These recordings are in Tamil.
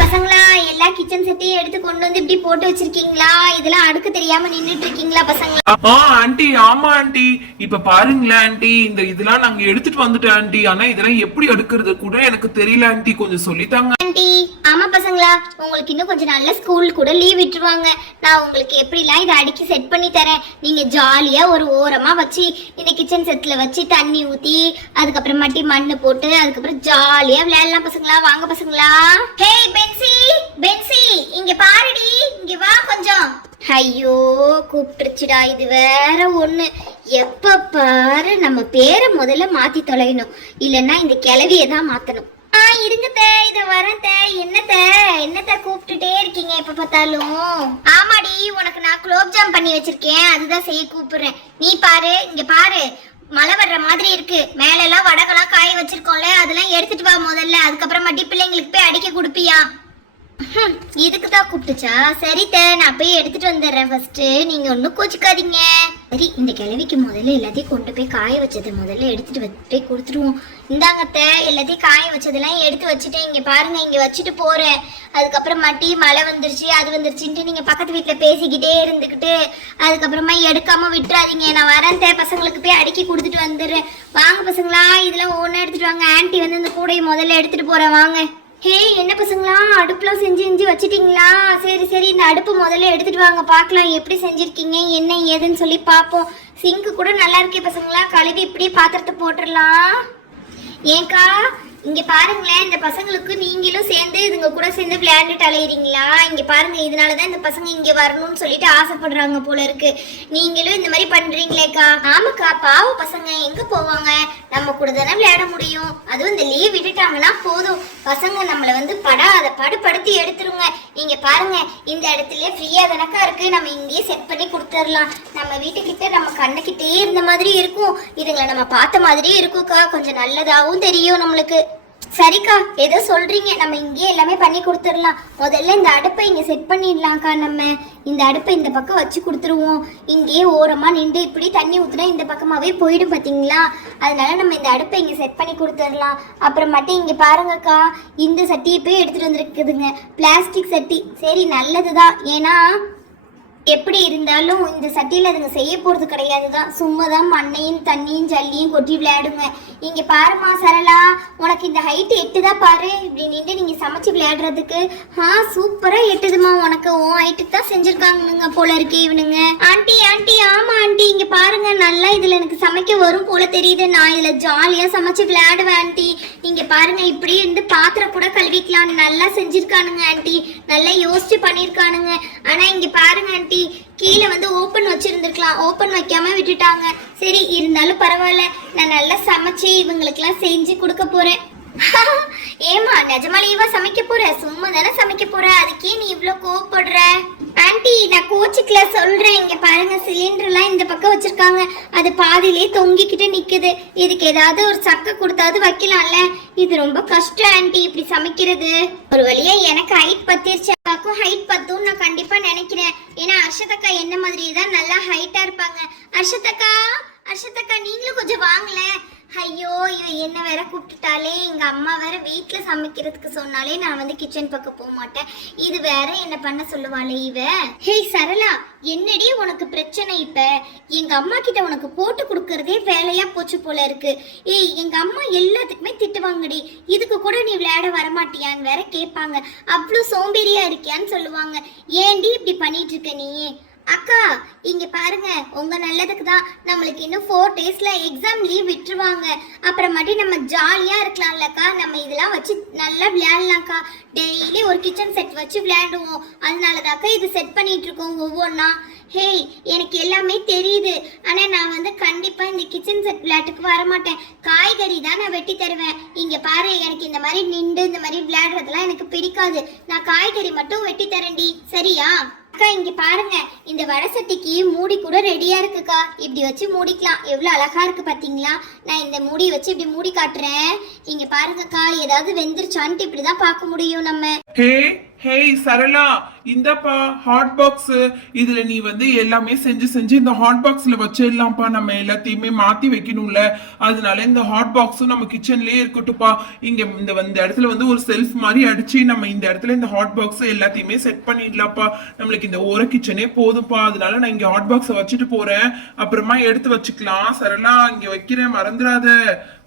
பசங்களா, எல்லா கிச்சன் செட்டையும் எடுத்து கொண்டு வந்து இப்படி போட்டு வச்சிருக்கீங்களா? இதெல்லாம் அடுக்க தெரியாம நின்னுட்டு இருக்கீங்களா பசங்களா? ஆண்டி, ஆமா ஆண்டி. இப்ப பாருங்களேன் ஆண்டி, இதெல்லாம் நாங்க எடுத்துட்டு வந்துட்டோம் ஆண்டி. ஆனா இதெல்லாம் எப்படி அடுக்கிறது கூட எனக்கு தெரியல ஆண்டி, கொஞ்சம் சொல்லித்தாங்க ஆண்டி. ஆமா பசங்களா, உங்களுக்கு இன்னும் கொஞ்சம் நல்ல ஸ்கூல் கூட லீவ் விட்டுருவாங்க. நான் உங்களுக்கு எப்படிலாம் இதை அடுக்கி செட் பண்ணி தரேன். நீங்க ஜாலியா ஒரு ஓரமா வச்சு இந்த கிச்சன் செட்ல வச்சு தண்ணி ஊத்தி அதுக்கப்புறமாட்டி மண்ணு போட்டு அதுக்கப்புறம் ஜாலியா விளையாடலாம் பசங்களா. வாங்க பசங்களா. ஹே பென்சி, பென்சி இங்க பாருடி, இங்க வா கொஞ்சம். ஐயோ கூப்பிட்டுருச்சுடா, இது வேற ஒண்ணு. எப்ப பாரு நம்ம பேரை முதல்ல மாத்தி தொலையணும், இல்லைன்னா இந்த கிளவியை தான் மாத்தணும். இருங்க இத வரேன். என்னத்த கூப்பிட்டுட்டே இருக்கீங்க எப்ப பார்த்தாலும்? ஆமாடி, உனக்கு நான் குலோப்ஜாம் பண்ணி வச்சிருக்கேன், அதுதான் செய்ய கூப்பிடுறேன். நீ பாரு, இங்க பாரு, மழை வர்ற மாதிரி இருக்கு. மேல எல்லாம் வடகெல்லாம் காய வச்சிருக்கோம்ல, அதெல்லாம் எடுத்துட்டு வா முதல்ல. அதுக்கப்புறம் மட்டி பிள்ளைங்களுக்கு போய் அடிக்க கொடுப்பியா? இதுக்கு தான் கூப்பிட்டுச்சா? சரி நான் போய் எடுத்துட்டு வந்துடுறேன். ஃபர்ஸ்ட் நீங்க ஒன்னும் கோச்சிக்காதீங்க. சரி, இந்த கிழவிக்கு முதல்ல எல்லாத்தையும் கொண்டு போய் காய வச்சது முதல்ல எடுத்துட்டு போய் கொடுத்துருவோம். இந்தாங்கத்த, எல்லாத்தையும் காய வச்சதெல்லாம் எடுத்து வச்சுட்டேன். இங்க பாருங்க, இங்க வச்சுட்டு போறேன். அதுக்கப்புறம் மட்டி மழை வந்துருச்சு அது வந்துருச்சுன்ட்டு நீங்க பக்கத்து வீட்டுல பேசிக்கிட்டே இருந்துக்கிட்டு அதுக்கப்புறமா எடுக்காம விட்டுறாதீங்க. நான் வரேன், பசங்களுக்கு போய் அடுக்கி கொடுத்துட்டு வந்துடுறேன். வாங்க பசங்களா, இதெல்லாம் ஒவ்வொன்றா எடுத்துட்டு வாங்க. ஆன்ட்டி வந்து இந்த கூடையை முதல்ல எடுத்துட்டு போறேன். வாங்க. ஹே என்ன பசங்களா, அடுப்புலாம் செஞ்சு வச்சிட்டீங்களா? சரி, இந்த அடுப்பு முதல்ல எடுத்துட்டு வாங்க, பார்க்கலாம் எப்படி செஞ்சிருக்கீங்க என்ன ஏதுன்னு சொல்லி பார்ப்போம். சிங்கு கூட நல்லா இருக்கே பசங்களா, கழுவி இப்படியே பாத்திரத்தை போட்டுடலாம். ஏங்கா இங்க பாருங்களேன், இந்த பசங்களுக்கு நீங்களும் சேர்ந்து இதுங்க கூட சேர்ந்து விளையாண்டுட்டு அலையிறீங்களா? இங்க பாருங்க, இதனாலதான் இந்த பசங்க இங்க வரணும்னு சொல்லிட்டு ஆசைப்படுறாங்க போல இருக்கு. நீங்களும் இந்த மாதிரி பண்றீங்களேக்கா? ஆமாக்கா, பாவ பசங்க எங்க போவாங்க, நம்ம கூட தானே விளையாட முடியும். அதுவும் இந்த லீவ் விட்டுட்டாங்கன்னா போதும், பசங்க நம்மளை வந்து படுத்தி எடுத்துருங்க. இங்க பாருங்க, இந்த இடத்துல ஃப்ரீயா தானக்கா இருக்கு, நம்ம இங்கேயே செட் பண்ணி கொடுத்துடலாம். நம்ம வீட்டுக்கிட்ட நம்ம கண்ணுக்கிட்டே இருந்த மாதிரி இருக்கும், இதுங்களை நம்ம பார்த்த மாதிரியே இருக்கும்க்கா. கொஞ்சம் நல்லதாகவும் தெரியும் நம்மளுக்கு. சரிக்கா, ஏதோ சொல்றீங்க, நம்ம இங்கேயே எல்லாமே பண்ணி கொடுத்துடலாம். முதல்ல இந்த அடுப்பை இங்க செட் பண்ணிடலாம்க்கா. நம்ம இந்த அடுப்பை இந்த பக்கம் வச்சு கொடுத்துருவோம். இங்கேயே ஓரமா நின்று இப்படி தண்ணி ஊத்துனா இந்த பக்கமாவே போயிடும் பாத்தீங்களா? அதனால நம்ம இந்த அடுப்பை இங்க செட் பண்ணி கொடுத்துடலாம். அப்புறம் மட்டும் இங்க பாருங்கக்கா, இந்த சட்டியை போய் எடுத்துட்டு வந்துருக்குதுங்க, பிளாஸ்டிக் சட்டி. சரி நல்லதுதான், ஏன்னா எப்படி இருந்தாலும் இந்த சட்டியில் அதுங்க செய்ய போகிறது கிடையாது தான், சும்மா தான் மண்ணையும் தண்ணியும் ஜல்லியும் கொட்டி விளையாடுங்க. இங்கே பாருமா சரளா, உனக்கு இந்த ஹைட்டு எட்டுதான் பாரு, இப்படி நின்று நீங்கள் சமைச்சு விளையாடுறதுக்கு. சூப்பராக எட்டுதுமா, உனக்கு உன் ஹைட்டுக்கு தான் செஞ்சுருக்காங்க போல இருக்கு இவனுங்க. ஆண்டி ஆமாம் ஆண்டி, இங்கே பாருங்க, நல்லா இதில் எனக்கு சமைக்க வரும் போல தெரியுது. நான் இதில் ஜாலியாக சமைச்சு விளையாடுவேன் ஆண்டி. இங்கே பாருங்க, இப்படியே இருந்து பாத்திரம் கூட கழுவிக்கலான்னு நல்லா செஞ்சுருக்கானுங்க ஆண்டி, நல்லா யோசிச்சு பண்ணியிருக்கானுங்க. ஆனால் இங்கே பாருங்க ஆண்டி, கீழே வந்து ஓப்பன் வச்சிருந்துருக்கலாம், ஓப்பன் வைக்காம விட்டுட்டாங்க. சரி இருந்தாலும் பரவாயில்ல, நான் நல்லா சமைச்சு இவங்களுக்குலாம் செஞ்சு கொடுக்க போறேன். ஏமா நிஜமாலேயேவா சமைக்க போற? சும்மா தானே சமைக்க போற, அதுக்கே நீ இவ்வளோ கோவப்படுற? ஆண்டி நான் கோச்சிக்கல, சொல்றேன். இங்க பாருங்க, சிலிண்டர்லாம் இந்த பக்கம் வச்சிருக்காங்க, அது பாதியிலே தொங்கிக்கிட்டு நிக்குது. இதுக்கு ஏதாவது ஒரு சக்கை கொடுத்தாவது வைக்கலாம்ல. இது ரொம்ப கஷ்டம் ஆண்டி இப்படி சமைக்கிறது. ஒரு வழியா எனக்கு ஹைட் பத்திருச்சு, ஹைட் பத்தும் நான் கண்டிப்பா நினைக்கிறேன். ஏன்னா அர்ஷதக்கா என்ன மாதிரியே தான் நல்லா ஹைட்டா இருப்பாங்க. அர்ஷதக்கா நீங்களும் கொஞ்சம் வாங்கல. ஐயோ இவ என்ன வேற கூப்பிட்டுட்டாலே, எங்க அம்மா வேற வீட்டுல சமைக்கிறதுக்கு சொன்னாலே நான் வந்து கிச்சன் பக்கம் போக மாட்டேன், இது வேற என்ன பண்ண சொல்லுவாளே இவ. ஹே சரளா, என்னடி உனக்கு பிரச்சனை? இப்ப எங்க அம்மா கிட்ட உனக்கு போட்டு கொடுக்கறதே வேலையா போச்சு போல இருக்கு. ஏய் எங்க அம்மா எல்லாத்துக்குமே திட்டுவாங்கடி, இதுக்கு கூட நீ விளையாட வரமாட்டியான்னு வேற கேட்பாங்க. அவ்வளவு சோம்பேறியா இருக்கியான்னு சொல்லுவாங்க. ஏண்டி இப்படி பண்ணிட்டு இருக்க நீ? அக்கா இங்க பாருங்க, உங்க நல்லதுக்கு தான், நம்மளுக்கு இன்னும் 4 daysல எக்ஸாம் லீவ் விட்டுருவாங்க. அப்புறமாட்டி நம்ம ஜாலியா இருக்கலாம்லக்கா, நம்ம இதெல்லாம் வச்சு நல்லா விளையாடலாம்க்கா. டெய்லி ஒரு கிச்சன் செட் வச்சு விளையாடுவோம், அதனாலதாக்கா இது செட் பண்ணிட்டு இருக்கோம் ஒவ்வொன்றா. ஹே எனக்கு எல்லாமே தெரியுது, ஆனா நான் வந்து கண்டிப்பா இந்த கிச்சன் செட் விளையாட்டுக்கு வரமாட்டேன். காய்கறி தான் நான் வெட்டி தருவேன். இங்க பாரு, எனக்கு இந்த மாதிரி நின்று இந்த மாதிரி விளையாடுறதுலாம் எனக்கு பிடிக்காது. நான் காய்கறி மட்டும் வெட்டி தரேன்டி, சரியா? அக்கா இங்க பாருங்க, இந்த வடை சட்டிக்கு மூடி கூட ரெடியா இருக்குக்கா, இப்படி வச்சு மூடிக்கலாம். எவ்வளவு அழகா இருக்கு பாத்தீங்களா? நான் இந்த மூடி வச்சு இப்படி மூடி காட்டுறேன். இங்க பாருங்கக்கா, ஏதாவது வெந்துருச்சான்ட்டு இப்படிதான் பார்க்க முடியும் நம்ம. ஹேய் சரளா, இந்தப்பா ஹாட் பாக்ஸ். இதுல நீ வந்து எல்லாமே செஞ்சு செஞ்சு இந்த ஹாட் பாக்ஸ்ல வச்சிடலாம்ப்பா. நம்ம எல்லாத்தையுமே மாத்தி வைக்கணும்ல, அதனால இந்த ஹாட் பாக்ஸும் நம்ம கிச்சன்லயே இருக்கட்டும்ப்பா. இங்க இந்த இடத்துல வந்து ஒரு செல்ஃப் மாதிரி அடிச்சு நம்ம இந்த இடத்துல இந்த ஹாட் பாக்ஸ் எல்லாத்தையுமே செட் பண்ணிடலாம்ப்பா. நம்மளுக்கு இந்த ஓர கிச்சனே போதும்ப்பா. அதனால நான் இங்க ஹாட் பாக்ஸை வச்சுட்டு போறேன், அப்புறமா எடுத்து வச்சுக்கலாம். சரளா இங்க வைக்கிறேன், மறந்துடாத.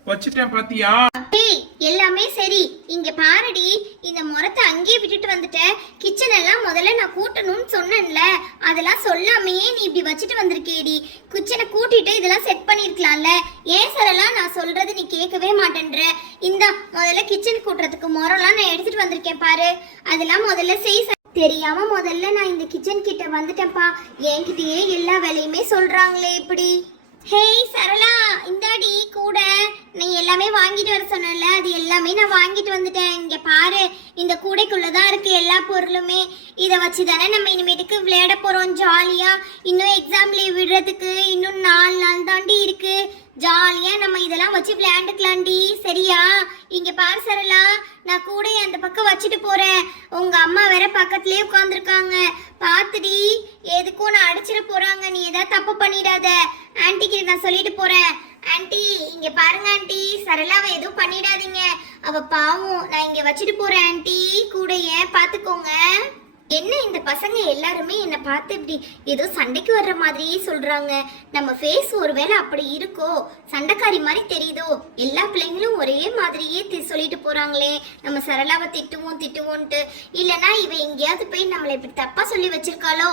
வச்சுட்டேன் பாத்தியா? ஏய், எல்லாமே சரி. இங்க பாருடி, இந்த முறத்தை அங்கேயே விட்டுட்டு வந்துட்டேன். கிச்சன் எல்லாம் முதல்ல நான் கூட்டணும்னு சொன்னேன்ல, அதெல்லாம் சொல்லாமையே நீ இப்படி வச்சுட்டு வந்திருக்கேடி. கிச்சனை கூட்டிட்டு இதெல்லாம் செட் பண்ணிருக்கலாம்ல. ஏன் சரலாம் நான் சொல்றது நீ கேட்கவே மாட்டேன்ற. இந்த முதல்ல கிச்சன் கூட்டுறதுக்கு முறம்லாம் நான் எடுத்துட்டு வந்திருக்கேன் பாரு, அதெல்லாம் முதல்ல செய். தெரியாம முதல்ல நான் இந்த கிச்சன் கிட்ட வந்துட்டேன்ப்பா. என்கிட்டயே எல்லா வேலையுமே சொல்றாங்களே இப்படி. ஹேய் சரளா, இந்தாடி கூட நீ எல்லாமே வாங்கிட்டு வர சொன்னல, அது எல்லாமே நான் வாங்கிட்டு வந்துட்டேன். இங்க பாரு, இந்த கூடைக்குள்ளதான் இருக்கு எல்லா பொருளுமே. இதை வச்சு தானே நம்ம இனிமேட்டுக்கு விளையாட போறோம் ஜாலியா. இன்னும் எக்ஸாம் லீவ் விடுறதுக்கு இன்னும் 4 நாள் தாண்டி இருக்கு. ஜாலியா நம்ம இதெல்லாம் வச்சு விளையாண்டுக்கலாண்டி, சரியா? இங்க பாரு சரளா, நான் கூட அந்த பக்கம் வச்சுட்டு போறேன். உங்க அம்மா வேற பக்கத்துலயே உட்காந்துருக்காங்க, பாத்துடி. எதுக்கும் நான் அடிச்சிட போறாங்க, நீ ஏதாவது தப்பு பண்ணிடாத. ஆன்ட்டிக்கு நான் சொல்லிட்டு போறேன். ஆன்ட்டி இங்க பாருங்க ஆன்ட்டி, சரளாவை எதுவும் பண்ணிடாதீங்க, அவ பாவம். நான் இங்க வச்சுட்டு போறேன் ஆன்ட்டி, கூடைய பாத்துக்கோங்க. என்ன இந்த பசங்க எல்லாருமே என்னை பார்த்து இப்படி ஏதோ சண்டைக்கு வர்ற மாதிரியே சொல்றாங்க. நம்ம ஃபேஸ் ஒருவேளை அப்படி இருக்கோ, சண்டைக்காரி மாதிரி தெரியுதோ? எல்லா பிள்ளைங்களும் ஒரே மாதிரியே சொல்லிட்டு போறாங்களே, நம்ம சரளாவை திட்டுவோம் திட்டுவோன்ட்டு. இல்லைன்னா இவ எங்கேயாவது போய் நம்மளை இப்படி தப்பா சொல்லி வச்சிருக்காளோ?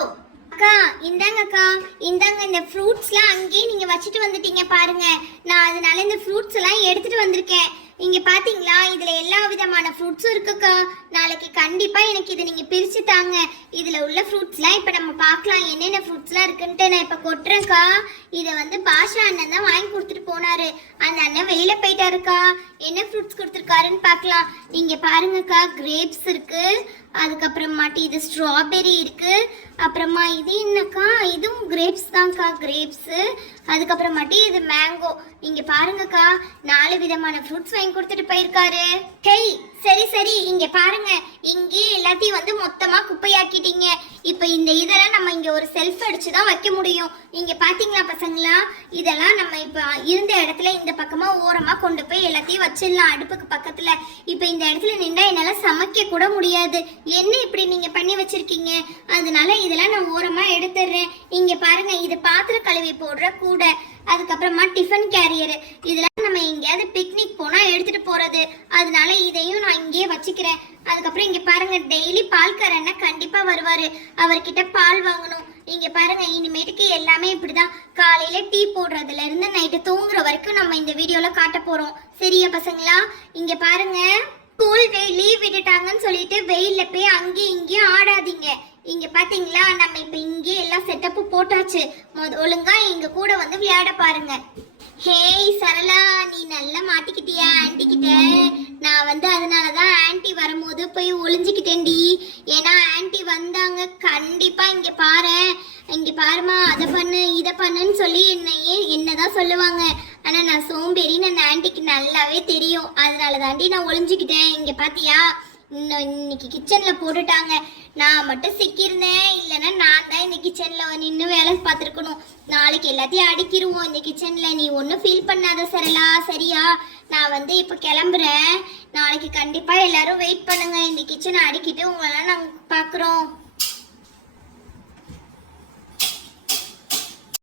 அக்கா இந்தாங்க, அக்கா இந்தாங்க, இந்த ஃப்ரூட்ஸ்லாம் அங்கேயே நீங்க வச்சுட்டு வந்துட்டீங்க பாருங்க. நான் அதனால இந்த ஃப்ரூட்ஸ் எல்லாம் எடுத்துட்டு வந்திருக்கேன். இங்க பாத்தீங்களா, இதுல எல்லா விதமான ஃப்ரூட்ஸும் இருக்குக்கா. நாளைக்கு கண்டிப்பா எனக்கு இதை நீங்க பிரிச்சு தாங்க. இதுல உள்ள ஃப்ரூட்ஸ்லாம் இப்ப நம்ம பார்க்கலாம் என்னென்ன ஃப்ரூட்ஸ்லாம் இருக்குன்ட்டு. நான் இப்ப கொட்டுறேன்க்கா. இதை வந்து பாஷா அண்ணன் தான் வாங்கி கொடுத்துட்டு போனாரு. அந்த அண்ணன் வெளியில போயிட்டாருக்கா. என்ன ஃப்ரூட்ஸ் கொடுத்துருக்காருன்னு பார்க்கலாம். இங்க பாருங்கக்கா, கிரேப்ஸ் இருக்கு, அதுக்கப்புறமாட்டி இது ஸ்ட்ராபெரி இருக்கு, அப்புறமா இது என்னக்கா, இதுவும் கிரேப்ஸ் தான்க்கா, கிரேப்ஸு. அதுக்கப்புறமாட்டி இது மேங்கோ. இங்க பாருங்கக்கா, 4 விதமான ஃப்ரூட்ஸ் வாங்கி கொடுத்துட்டு போயிருக்காரு. ஹேய் சரி சரி, இங்க பாருங்க, இங்கே எல்லாத்தையும் வந்து மொத்தமா குப்பையாக்கிட்டீங்க. இப்ப இந்த இதெல்லாம் நம்ம இங்க ஒரு செல்ஃப் அடிச்சு தான் வைக்க முடியும். இங்க பாத்தீங்களா பசங்களா, இதெல்லாம் நம்ம இப்ப இருந்த இடத்துல இந்த பக்கமா ஓரமா கொண்டு போய் எல்லாத்தையும் வச்சிடலாம் அடுப்புக்கு பக்கத்துல. இப்ப இந்த இடத்துல நின்றா என்னால சமைக்க கூட முடியாது. என்ன இப்படி நீங்க பண்ணி வச்சிருக்கீங்க? அதனால இதெல்லாம் நான் ஓரமா எடுத்துடுறேன். இங்க பாருங்க, இது பாத்திர கழுவி போடுற கூடை, அதுக்கப்புறமா டிஃபன் கேரியர். இதெல்லாம் நம்ம எங்கேயாவது பிக்னிக் போனா எடுத்துட்டு போறது, அதனால இதையும் நான் இங்கேயே வச்சுக்கிறேன். அதுக்கப்புறம் இங்க பாருங்க, டெய்லி பால்காரன்னா கண்டிப்பா வருவாரு, அவர்கிட்ட பால் வாங்கணும். இங்க பாருங்க, இனிமேட்டுக்கு எல்லாமே இப்படிதான். காலையில டீ போடுறதுல இருந்து நைட்டு தூங்குற வரைக்கும் நம்ம இந்த வீடியோல காட்ட போறோம், சரியா பசங்களா? இங்க பாருங்க, ஸ்கூல் லீவ் விட்டுட்டாங்கன்னு சொல்லிட்டு வெயில்ல போய் அங்கேயும் இங்கேயும் ஆடாதீங்க. இங்க பாத்தீங்களா, நம்ம இப்ப இங்கே எல்லாம் செட்டப்பு போட்டாச்சு. ஒழுங்கா எங்க கூட வந்து விளையாட பாருங்க. ஹேய் சரளா, நீ நல்லா மாட்டிக்கிட்டியா ஆன்ட்டி கிட்ட? நான் வந்து அதனாலதான் ஆன்ட்டி வரும்போது போய் ஒளிஞ்சுக்கிட்டேன்டி. ஏன்னா ஆன்ட்டி வந்தாங்க கண்டிப்பா இங்க பாரு, இங்க பாருமா, அதை பண்ணு இதை பண்ணுன்னு சொல்லி என்னதான் சொல்லுவாங்க. ஆனா நான் சோம்பேறின்னு அந்த ஆன்ட்டிக்கு நல்லாவே தெரியும். அதனால தாண்டி நான் ஒளிஞ்சுக்கிட்டேன். இங்க பாத்தியா, இன்னைக்கு கிச்சன்ல போட்டுட்டாங்க. நான் மட்டும் சிக்கியிருந்தேன், இல்லைன்னா நான் தான் இந்த கிச்சன்ல நின்று வேலை பார்த்துருக்கணும். நாளைக்கு எல்லாத்தையும் அடிக்கிருவோம் இந்த கிச்சன்ல. நீ ஒன்றும் ஃபீல் பண்ணாத சரளா, சரியா? நான் வந்து இப்போ கிளம்புறேன். நாளைக்கு கண்டிப்பா எல்லாரும் வெயிட் பண்ணுங்க, இந்த கிச்சனை அடிக்கிட்டு உங்களெல்லாம் நாங்கள் பார்க்குறோம்.